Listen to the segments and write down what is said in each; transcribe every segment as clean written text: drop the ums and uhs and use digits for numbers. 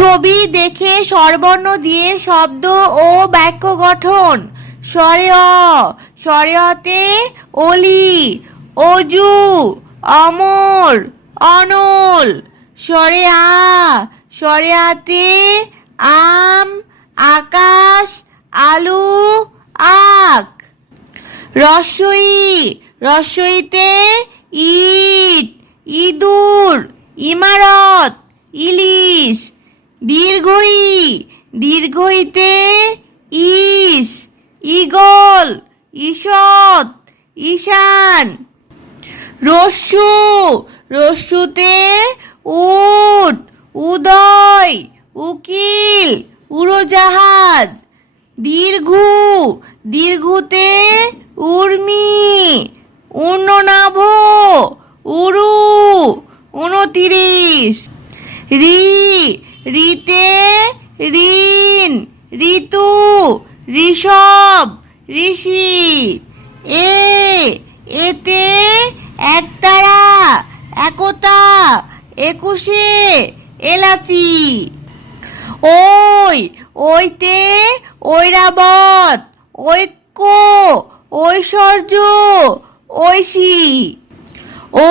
ছবি দেখে স্বরবর্ণ দিয়ে শব্দ ও বাক্য গঠন। স্বরে অ, স্বরে অতে অলি, অজু, অমর, অনল। স্বরে আ, স্বরে আতে আম, আকাশ, আলু, আখ। রস্বই, রস্বইতে ইট, ইঁদুর, ইমারত, ইলিশ। দীর্ঘই, দীর্ঘইতে ইস, ঈগল, ঈষৎ, ঈশান। রস্যু, রস্যুতে উট, উদয়, উকিল, উড়োজাহাজ। দীর্ঘু, দীর্ঘুতে উর্মি, ঊর্ধ্বনাভ, উরু, 29। রি, রিতে ঋণ, ঋতু, ঋষভ, ঋষি। এ, এতে একতারা, একতা, 21, এলাচি। ওই, ওইতে ঐরাবত, ঐক্য, ঐশ্বর্য, ঐশী। ও,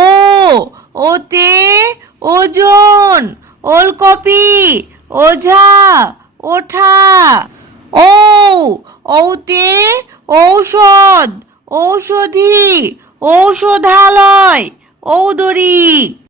ওতে ওজন, ওলকপি, ওঝা, ওঠা। ও, ঔতে ঔষধ, ঔষধি, ঔষধালয়, ঔদরিক।